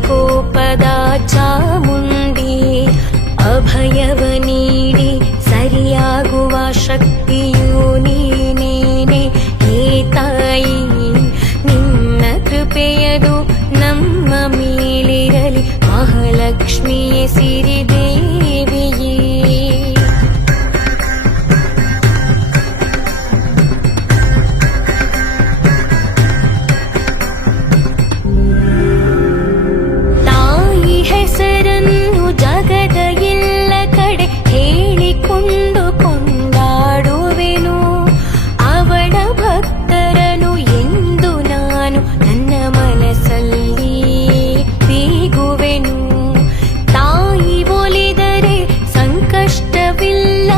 ಕೋಪದ ಚಾಮುಂಡಿ ಅಭಯವ ನೀಡಿ ಸರಿಯಾಗುವ ಶಕ್ತಿಯು ನೀನೇನೆ ಹೇ ತಾಯಿ ನಿನ್ನ ಕೃಪೆಯದು ನಮ್ಮ ಮೇಲಿರಲಿ ಮಹಾಲಕ್ಷ್ಮಿಯೇ ಸಿರಿದೇವಿಯೇ ತಾಯಿ ಹೆಸರನ್ನು ಜಗದ ಎಲ್ಲ ಕಡೆ ಹೇಳಿಕೊಂಡು ಕೊಂಡಾಡುವೆನು ಅವಳ ಭಕ್ತರನು ಎಂದು ನಾನು ನನ್ನ ಮನಸ್ಸಲ್ಲಿ ಬೀಗುವೆನು ತಾಯಿ ಒಲಿದರೆ ಸಂಕಷ್ಟವಿಲ್ಲ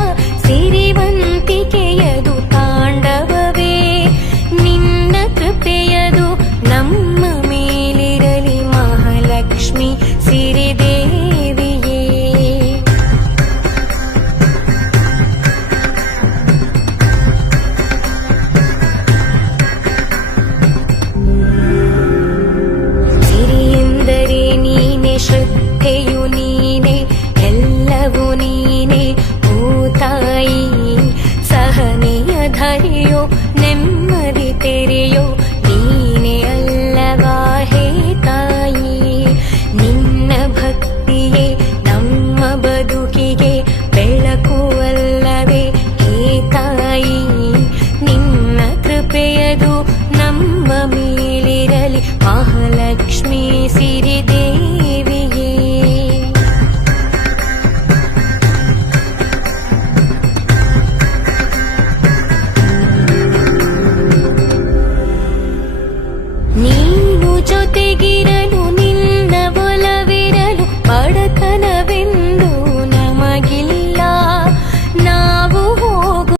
ಸಿರಿವಂತಿಕೆಯದು ತಾಂಡವವೇ ನಿನ್ನ ಕೃಪೆಯದು ನಮ್ಮ ಮೇಲಿರಲಿ ಮಹಾಲಕ್ಷ್ಮಿ ಸಿರಿದೇವಿಯೇ ಸಿರಿಯೆಂದರೆ ನೀನೆ ಶ್ರದ್ಧೆಯು ನೀನೆ ಎಲ್ಲವೂ ನೀನೆ ಓ ತಾಯಿ ಸಹನೆಯ ಧರೆಯೋ ನೆಮ್ಮದಿ ತೆರೆಯೋ ನೀನೆ ಅಲ್ಲವಾ ಹೇ ತಾಯಿ ನಿನ್ನ ಭಕ್ತಿಯೇ ನಮ್ಮ ಬದುಕಿಗೆ ಬೆಳಕು ಅಲ್ಲವೇ ಹೇ ತಾಯಿ ನಿನ್ನ ಕೃಪೆಯದು ನಮ್ಮ ಮೇಲಿರಲಿ ಮಹಾಲಕ್ಷ್ಮಿ ಸಿರಿದೇ